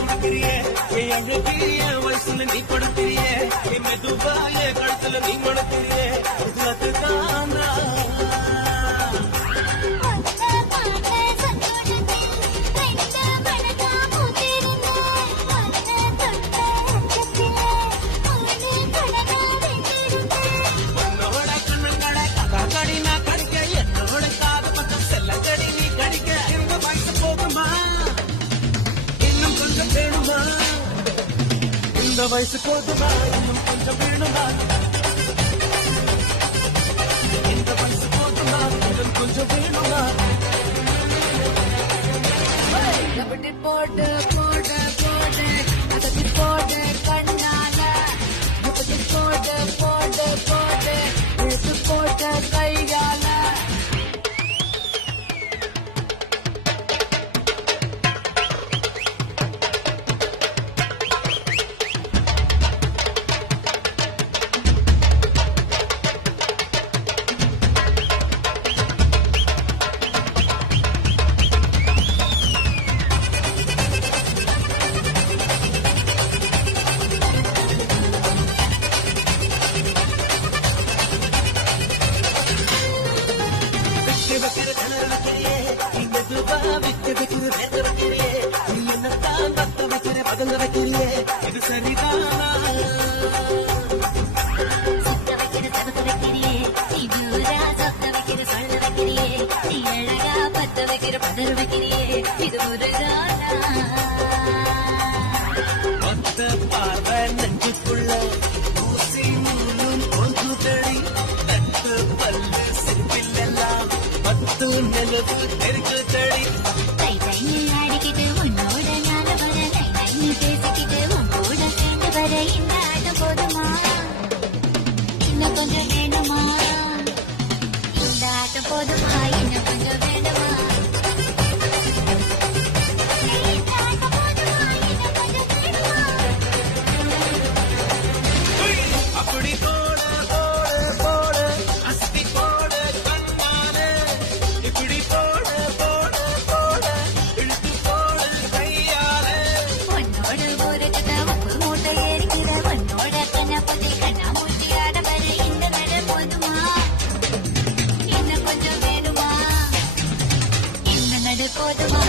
குடுக்கிறியே என் அழகு என் வயசுல நீ படுக்கிறியே என் மெதுவா என் கழுத்துல நீ மடக்கிறியே அதுதான் இந்த வயசு போதுமா இன்னும் கொஞ்சம் வேணுமா இந்த வயசு போதுமா இன்னும் கொஞ்சம் வேணுமா போட்டு போட்டு போட்டு போட்டு அதற்கு போட்டு கண்ணால போட்டு போட்டு போட்டு போட்டு இழுத்து போட்டு கையால இது சரிதானா பார்வை நெஞ்சுக்குள்ள ஊசி நூலும் ஒன்றுதடி தட்டு பல்லு சிற்பில்லெல்லாம் 10 நிலவு நெருக்கு தடி அடிக்கிட்டு உன்னோட ஞான வர பேசிக்கிட்டு உன் கூட சேர்ந்து வர இந்த ஆட்டம் போதுமா இன்னும் கொஞ்சம் வேணுமா இந்த ஆட்டம் போதுமா இன்னும் கொஞ்சம் வேணுமா அப்படி போட போட போட அஸ்தி போட கண்ணானே இப்படி போட போட போட இழுத்து போட கையாலே உன்னோட ஒரு கதை உப்பு மூட்டை ஏறிக்கிற உன்னோட கண்ணாப்பதி கண்ணாமூச்சி ஆட வர இந்த வேலை போதுமா இன்னும் கொஞ்சம் வேணுமா இந்த நடு போதுமா